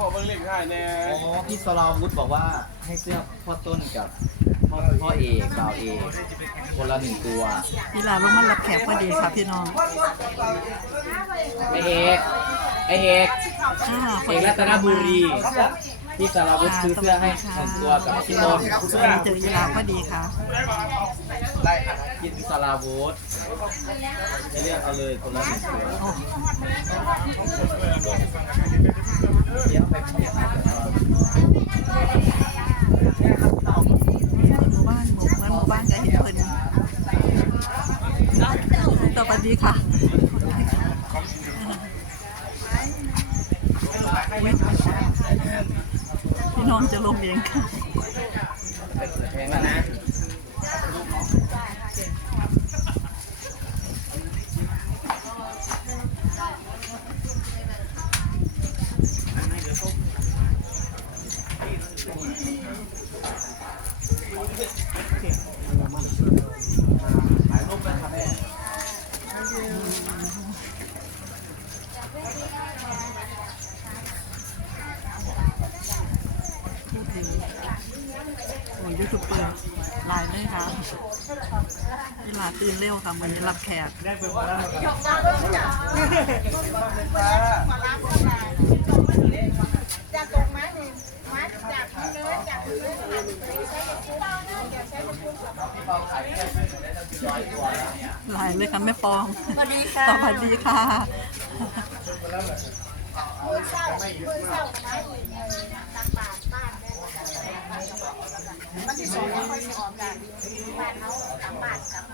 พ่อเบิ่งเล่นค่ายแน่อ๋อพี่สราวุธบอกว่าให้เสื้อพ่อต้นกับพ่อพ่อเอกบ่าวเอกคนละหนึ่งตัวนี่ล่ะลงมารับแขกพอดีค่ะพี่น้องไอเอกไอเอกอ่าเอกรัตนบุรีพี่สราวุธซื้อเสื้อให้สองตัวกับพี่ต้นสวัสดีเจอยีราฟพอดีค่ะ ได้ค่ะพี่สราวุธให้เลือกเอาเลยคนละหนึ่งตัว โอ้ เดี๋ยวไปเปลี่ยนให้กันหมู่บ้านหมู่เหมือนหมู่บ้านจะเห็นเพิ่นสวัสดีค่ะพี่น้องจะลงเองค่ะแพงแล้วนะ พูดดีโอ้ยูทูบเบอร์ห ลายเลยค่ะเวลาตื่นเร็วค่ะเหมือนได้รับแขกจากตรงไม้นี่ไม้จากที่เนื้อจากที่เนื้อจากที่เนื้อใช้กระปุกอยากใช้กระปุกหลายเลยค่ะแม่ปองสวัสดีค่ะสวัสดีค่ะมือเศร้ามือเศร้าไม้ตักบาทบ้านเนี่ย มันที่สองไม่ค่อยออกกันบ้านเขาตักบาทกับ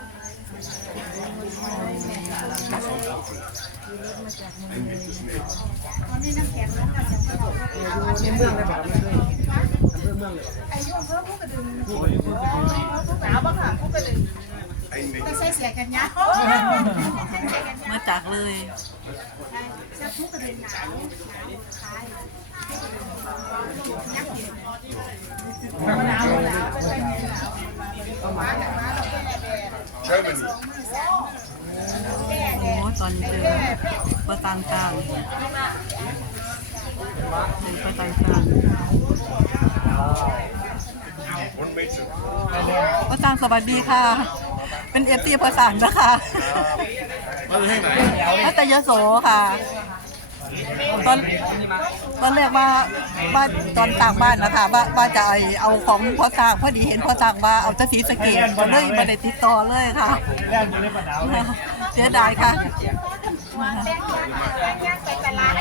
ตอนนี้น้ำแข็งลงมาจากเขาในเมืองเลยแบบไอ้ยุ่งเพิ่มผู้กระดึงผู้สาวบ้างค่ะผู้กระดึงแต่ใส่เสียกันยะมาจากเลยจะทุกระด็นหนาวหนาวคล้ายยักษ์ อยู่หนาวหนาวไปเลยหนาวต้องมาจากมาเราเป็นแบบสองมือสามแก่แดโอ้ดตอนนี้เจอประตังกลางเจอประตังกลางประตังสวัสดีค่ะ เป็นเอฟตีประสังนะคะ มาเลยให้ไหน มาแต่ยโสค่ะ ตอนตอนแรกว่าว่าตอนต่างบ้านนะคะว่าว่าจะเอาเอาของพ่อสร้างพอดีเห็นพ่อสร้างว่าเอาจะสีสะเกตก็เลยมาได้ติดต่อเลยค่ะเสียดายค่ะแดงแดงย่างไปตลาด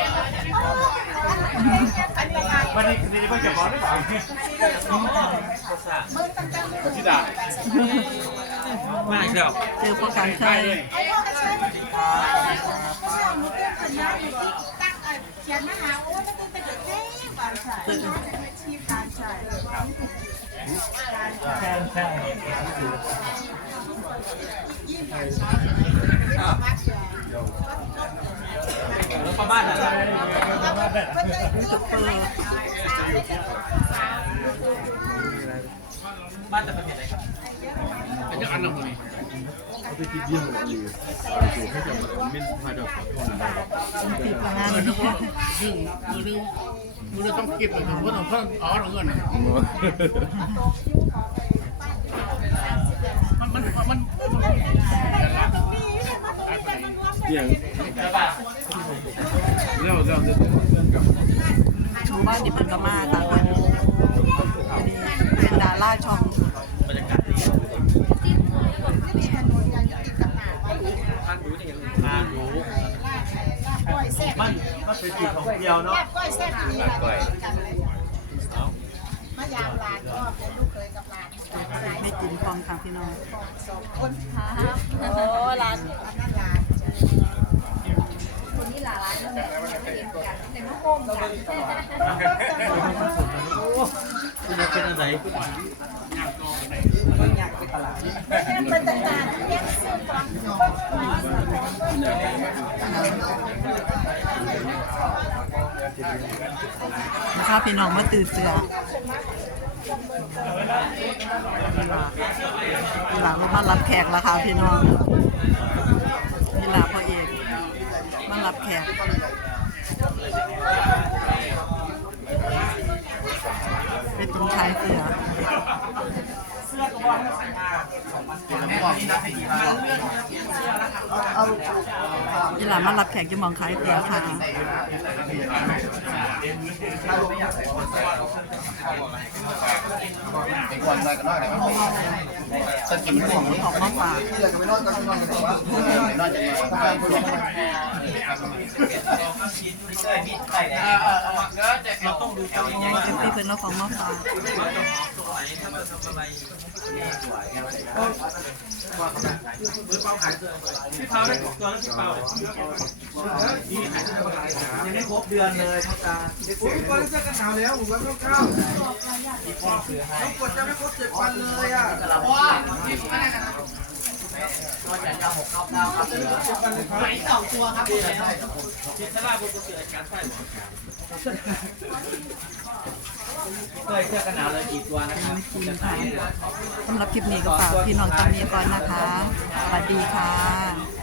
ไปตลาดวันนี้ดีเพิ่งจะบอกได้เปล่ามือตั้งแต่มือที่ด่าไม่เชียวเจอพ่อการชัยตั้ง เขียนมาหาโอ้แล้วก็เป็นเด็กแค่บางสายเป็นชีพการใช้แล้วป้าบ้านอะไรซุปเปอร์บ้านจะเป็นยังไงครับเป็นยังอันนั้นเลย ติดประมาณนี้ซึ่งมือนึงมือนึงต้องเก็บเลยถึงว่าต้องเพิ่มอ๋อเงินมันมันมันอย่างเร็วเร็วเร็วกับชาวบ้านนี่เป็นกระมาต่างคนอันนี้เป็นดาราช่อง บรรยากาศดี นี่ถนนยังติดกับหนาไว้ ท่านรู้ได้ยังทานรู้ ก้อยแซ่บ มันมันเป็นจุ ดียวเนาะแซ่บก้อยแซ่บอย่างนี้แหละกันเลยมายามหลานก็เป็นลูกเคยกับหลานสายไม่กินฟองค่ะพี่น้องสองคนครับโอ้หลานอันนั้นหลานคนนี้หลานนั่นแหละไม่เห็นกันในมะม่วงกันคุณเป็นอะไรเป็นตลาดแยกซื้อของ นะคะพี่น้องมาตื่นเสือนี่หลังมารับแขกแล้วค่ะพี่น้องนี่หลางพ่อเอกมารับแขกเป็นตรงชายเสือเสื้อกระบอกมันเป็นกระบอกที่ได้ดีมาก นมารับแขกจะมองขายเตียงค่ะไอ้คนใส่กันน้อยไหนมั้งถ้ากินไม่ได้ของของมาฝากที่เราจะไปนอนกันนอนกันแต่ว่าไอ้นอนจะมาทำงานคนละเราต้องดูตัวเองเอฟซีเพิ่เอาของมาฝากยังไม่ครบเดือนเลยพ่อตาผมมีคนเสื้อกันหนาวแล้วผมว่าเข้าต้องกดจะไม่ครบเจ็ดวันเลยอะก็จะยาวหกเก้าเก้าครับหลือไหนสองตัวครับเคยเสื้อกันหนาวเลยกี่ตัวนะครับไม่กินค่ะสำหรับคลิปนี้ก็ฝากพี่น้องตอนนี้ก่อนนะคะ สวัสดีค่ะ